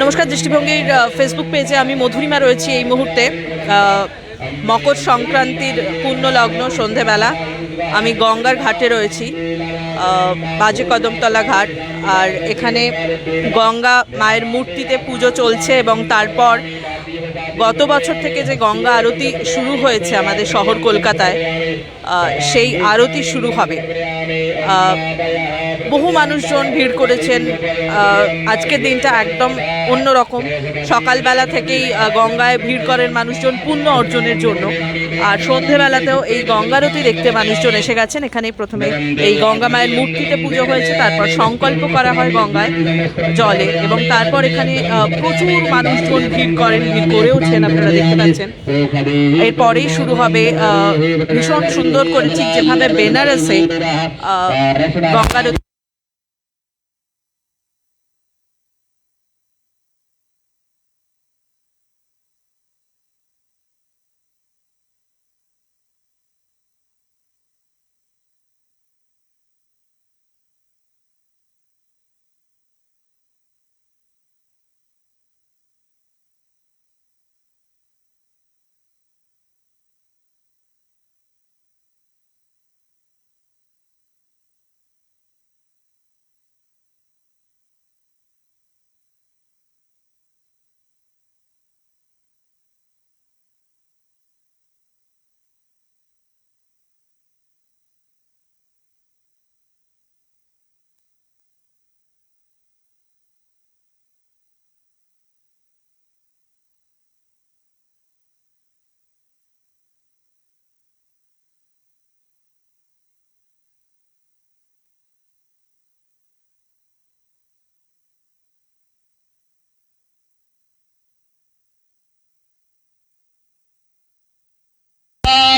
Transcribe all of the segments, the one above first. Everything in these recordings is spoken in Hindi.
নমস্কার, দৃষ্টিভঙ্গির ফেসবুক পেজে আমি মধুরিমা রয়েছি। এই মুহূর্তে মকর সংক্রান্তির পূর্ণ লগ্ন সন্ধেবেলা আমি গঙ্গার ঘাটে রয়েছি, বাজে কদমতলা ঘাট। আর এখানে গঙ্গা মায়ের মূর্তিতে পুজো চলছে এবং তারপর গত বছর থেকে যে গঙ্গা আরতি শুরু হয়েছে আমাদের শহর কলকাতায়, সেই আরতি শুরু হবে। বহু মানুষজন ভিড় করেছেন। আজকের দিনটা একদম অন্যরকম। সকালবেলা থেকেই গঙ্গায় ভিড় করেন মানুষজন পুণ্য অর্জনের জন্য, আর সন্ধেবেলাতেও এই গঙ্গারতি দেখতে মানুষজন এসে গেছেন। এখানে প্রথমে এই গঙ্গা মায়ের মূর্তিতে পুজো হয়েছে, তারপর সংকল্প করা হয় গঙ্গায় জলে, এবং তারপর এখানে প্রচুর মানুষজন ভিড় করেওছেন, আপনারা দেখতে পাচ্ছেন। এরপরেই শুরু হবে ভীষণ সুন্দর করে, ঠিক যেভাবে বেনারসে গঙ্গারতি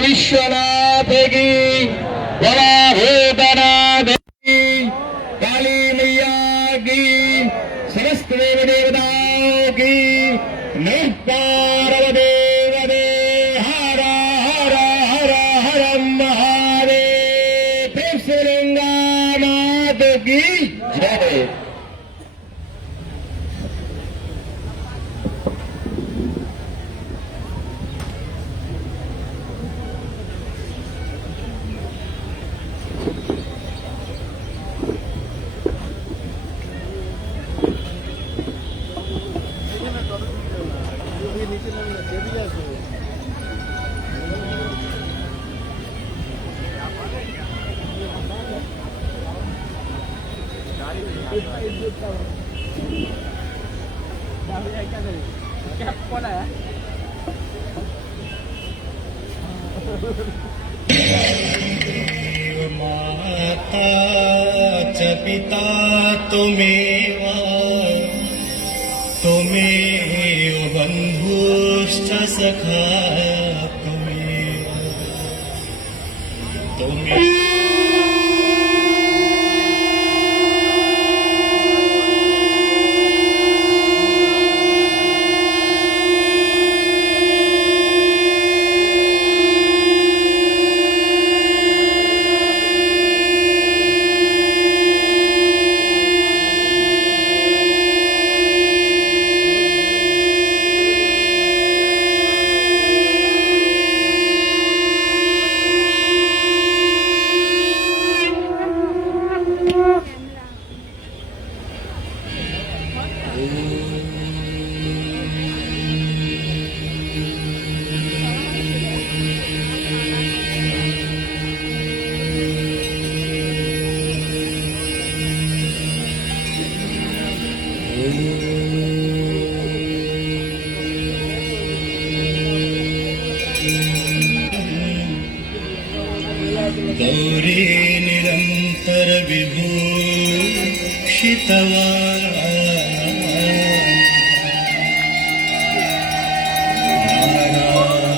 विश्वनाथ की बड़ा वेदना देवी काली मैया की समस्त देव देवताओं की नमस्कार देव दे हर हर हर हर महादेव श्रीरंगनाथ की जय। माता च पिता त्वमेव त्वमेव बन्धुश्च सखा त्वमेव त्वमेव। गौरी निरंतर विभूषितवा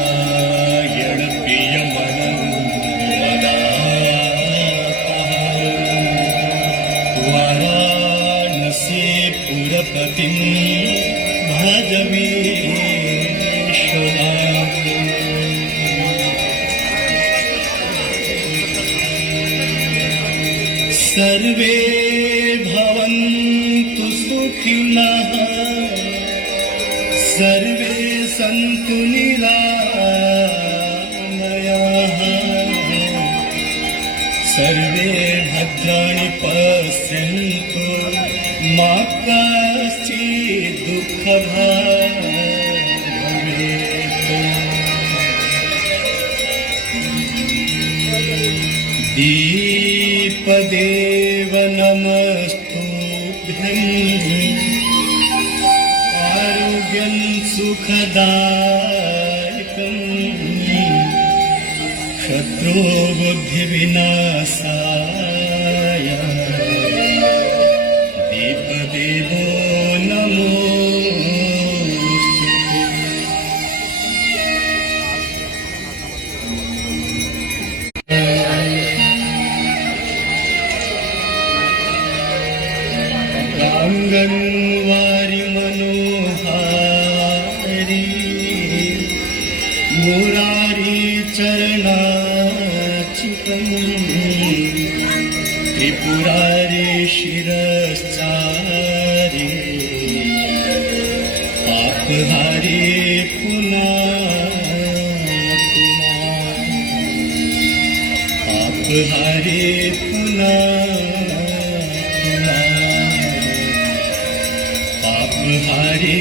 नारायण प्रिय वाराणसी पुरपतिं भजवीश्वरा। सर्वे भवन्तु सुखिनः सर्वे सन्तु निरामयाः सर्वे भद्राणि पश्यन्तु मा कश्चित् दुःखभाग् भवेत्। दीपदेव नमस्तुभ्यम् आरोग्यं सुखदायकम् शत्रुबुद्धिविनाशाय दीपदेवो नमोऽस्तुते। गाङ्गन्वारि मनोहारी मुरारी चरणाच्युतम् त्रिपुरारी शिरश्चारी पापहारी पापहारी पापहारी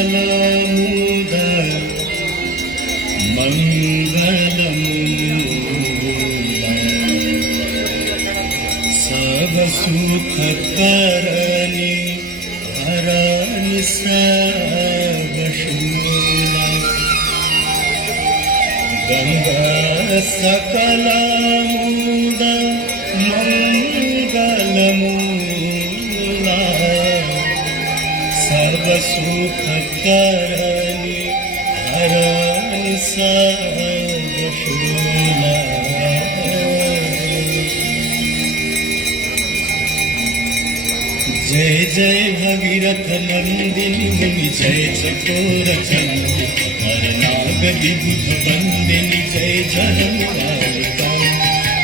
गङ्गसकलमुद मङ्गलमूल सब सुख करनी हरनि सब शूला गंगा सकलमुद मंगलमूला सर्व सुख करनी हरनि सब शूला। जय जय भगीरथ नंदिनी मुनि जय चकोर चंदी हर नाग विभुत बंदिनी जय जहन्मालिका।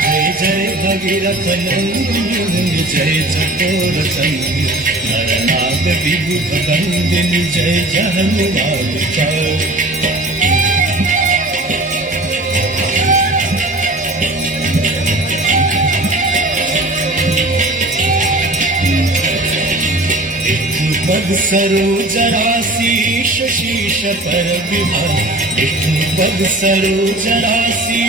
जय जय भगीरथ नंदिनी मुनि जय चकोर चंदी हर नाग विभुत बंदिनी जय जहन्मालिका। पद सरोज राशि शीश पर विभाग विष्णु पद सरोज राशि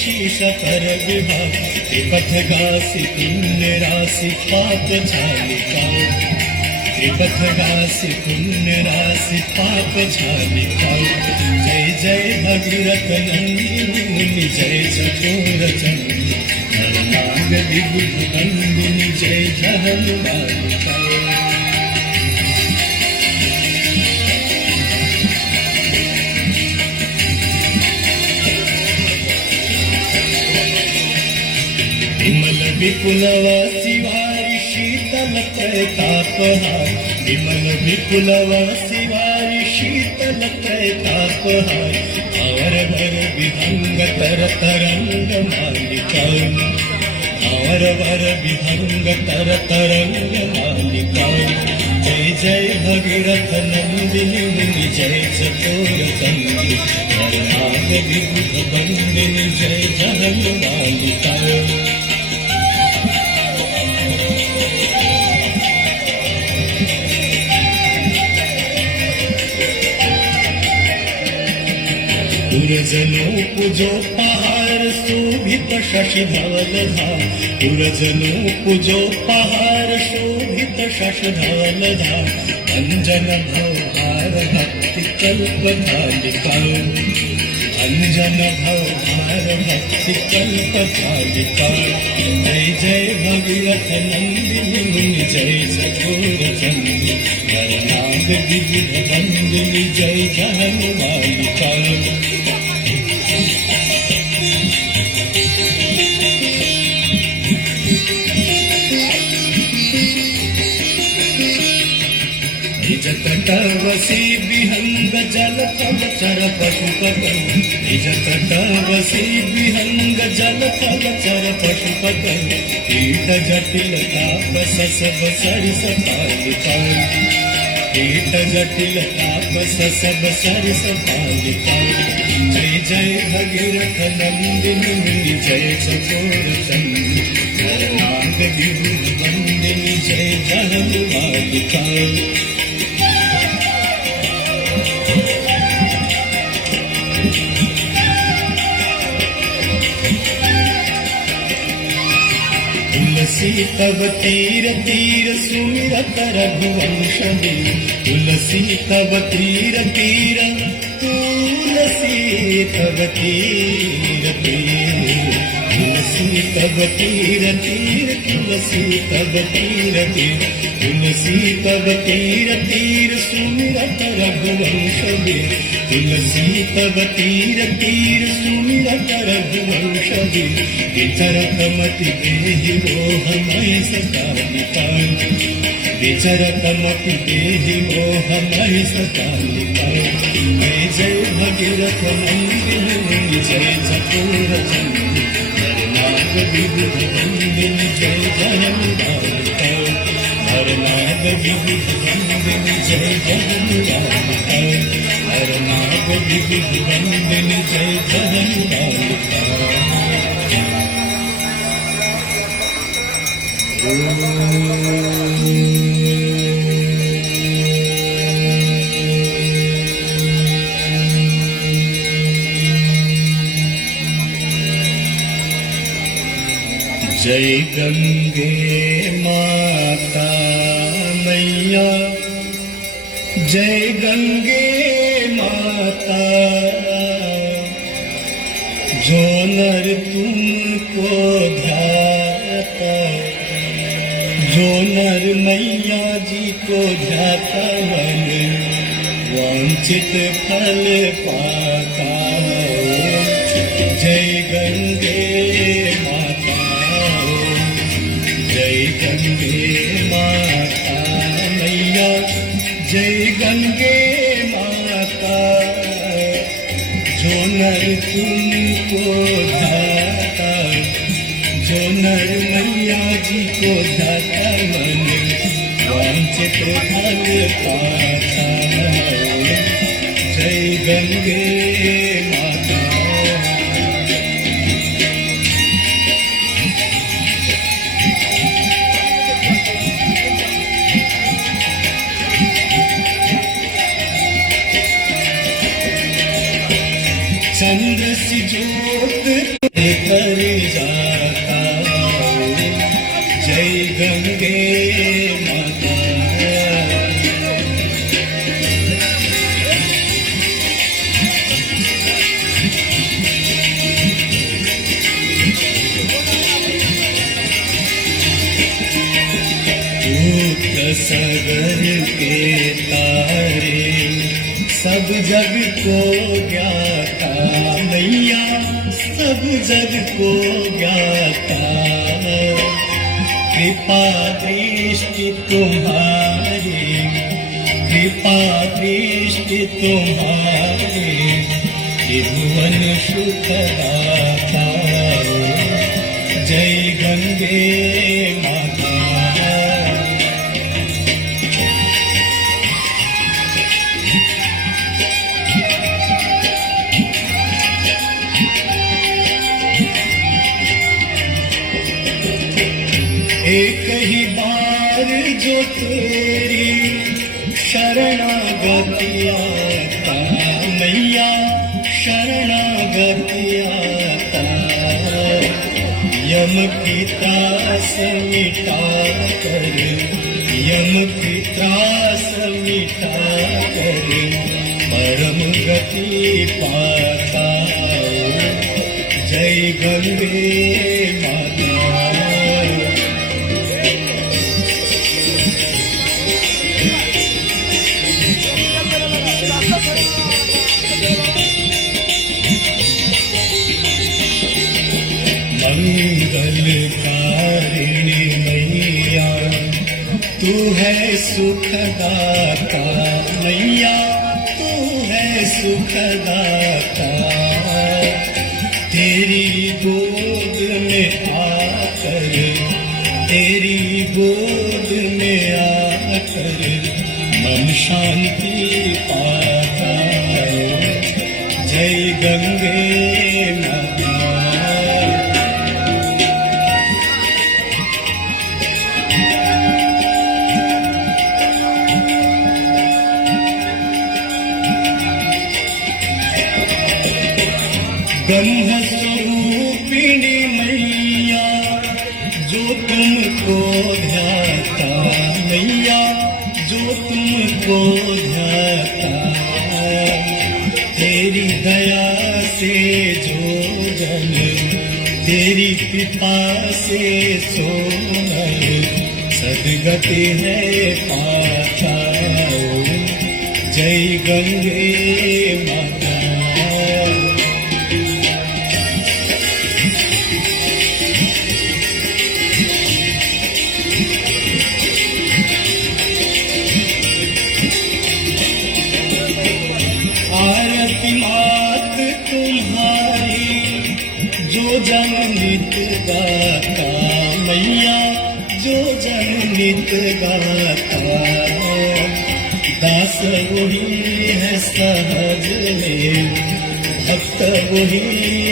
शीश पर विभाग त्रिपथ गासी पुण्य राशि पाप झालिका। त्रिपथ गासी पुण्य राशि पाप झालिका। जय जय भगीरथ नंदिनी जय चकोर चंदी हर नाग विभुत बंदिनी जय जहन्मालिका। विमल विपुलवासी वारी शीतल तापहार विमल विपुलवासी वारी शीतल तापहार और भर विहंग तर तरंग मालिका। और भर विहंग तर तरंग मालिका। जय जय भगीरथ नंदिनी मुनि जय चकोर चंदी हर नाग विभुत बंदिनी जय जहन्मालिका। पुरजनो पूजो पहाड़ शोभित शशि धवल धाम। पुरजनो पूजो पहाड़ शोभित शशि धवल धाम। अंजन भवहार भक्ति कल्प धालिका। अंजन भवहार भक्ति कल्प धालिका। जय जय भगीरथ नंदिनी मुनि जय चकोर चंदी हर नाग विभुत बंदिनी जय जहन्मालिका। जत तटवसी विहंग जल चर पशुपतौ निज तटवसी विहंग जल चर पशुपतौ कीट जटिल ताप सब सरिस पालिका कीट जटिल ताप सब सरिस पालिका जय जय भगीरथ नंदिनी जय चकोर चंद्र नाग विभु वंदिनी जय जहन मालिका तुलसी तब तीर तीर सुमिरत रघुवंश तुलसी तब तीर तीर तुलसी तब तीर तीर तुलसी तब तीर तीर तुलसी तब तीर तीर तुलसी तब तीर तीर सुमिरत रघुवंश तुलसी तब तीर तीर सुमिरत रघुवंश विचरत मति देहि मोह मय सदा निकाल विचरत मति देहि मोह मय सदा निकाल जय जय भगीरथ नंदिनी जय चकोर चंद्र नाग विबुध वंदिनी जय जयंतारिका नाग विबुध वंदिनी जय जयंतारिका नाग विबुध वंदिनी जय जयंतारिका जय गंगे माता मैया जय गंगे माता जो नर तुमको ध्याता जो नर मैया जी को ध्याता मन वांछित फल पाता जय गंगे माता जय गंगे माता मैया जय गंगे माता जो नर तुमको ध्याता जो नर मैया जी को ध्याता मन वांछित फल पाता जय गंगे माता चंद्र सी ज्योत कर जाता जय गंगे माता सगर के तारे सब जग को ज्ञाता मैया सब जग को ज्ञाता कृपा दृष्टि तुम्हारी कृपा दृष्टि तुम्हारी त्रिभुवन सुखदाता जय गंगे माता एक ही बार जो तेरी शरणागति आता मैया शरणागति आता यम की त्रास मिटा कर यम की त्रास मिटा कर परम गति पाता जय गंगे माता मंगलकारिणी मैया तू है सुखदाता मैया तू है सुखदाता तेरी गोद में आकर तेरी गोद में आकर मन शांति पाता जय गंगे माता गंध स्वरूपिणी मैया जो तुमको ध्याता मैया जो तुमको ध्याता तेरी दया से जो जन तेरी कृपा से सोनर सदगति है पाता जय गंगे माता आरती मात तुम्हारी जो जन नित गाता मैया जो जन नित गाता दास वही है सहज में भक्त वही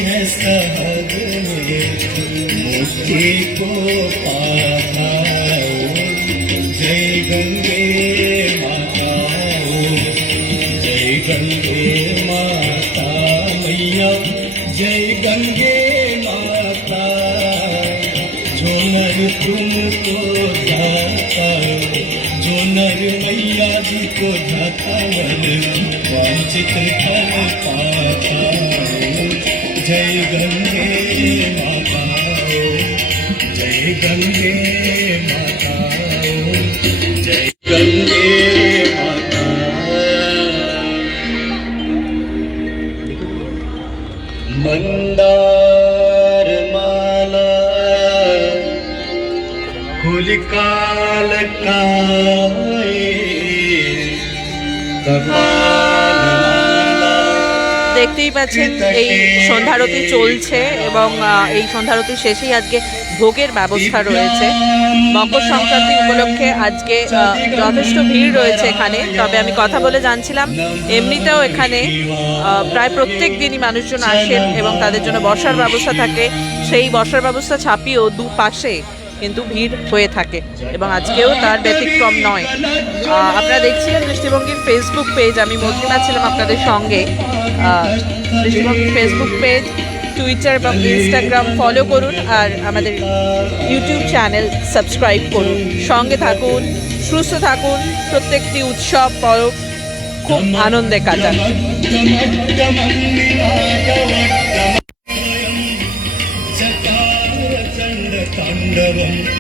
है सहज में मुक्ति को पाता जय गंगे माता जय गंगे माता मैया जय गंगे माता जो नर तुमको जाता जो नर मैया जी को जाता नर वांछित फल पाता जय गंगे माता जय गंगे माता जय गंगे माता मंदार माला कुलिकाल काए कपाल माला দেখতেই পাচ্ছেন এই সন্ধ্যারতি চলছে এবং এই সন্ধ্যারতি শেষেই আজকে ভোগের ব্যবস্থা রয়েছে। মকর সংক্রান্তি উপলক্ষে আজকে যথেষ্ট ভিড় রয়েছে এখানে। তবে আমি কথা বলে জানছিলাম এমনিতেও এখানে প্রায় প্রত্যেক দিনই মানুষজন আসেন এবং তাদের জন্য বসার ব্যবস্থা থাকে। সেই বসার ব্যবস্থা ছাপিয়েও দুপাশে কিন্তু ভিড় হয়ে থাকে এবং আজকেও তার ব্যতিক্রম নয়। আপনারা দেখছিলেন দৃষ্টিভঙ্গির ফেসবুক পেজ, আমি মধুরিমা ছিলাম আপনাদের সঙ্গে। দৃষ্টিভঙ্গির ফেসবুক পেজ, টুইটার এবং ইনস্টাগ্রাম ফলো করুন আর আমাদের ইউটিউব চ্যানেল সাবস্ক্রাইব করুন। সঙ্গে থাকুন, সুস্থ থাকুন, প্রত্যেকটি উৎসব পরব খুব আনন্দে কাটান। तांडवम्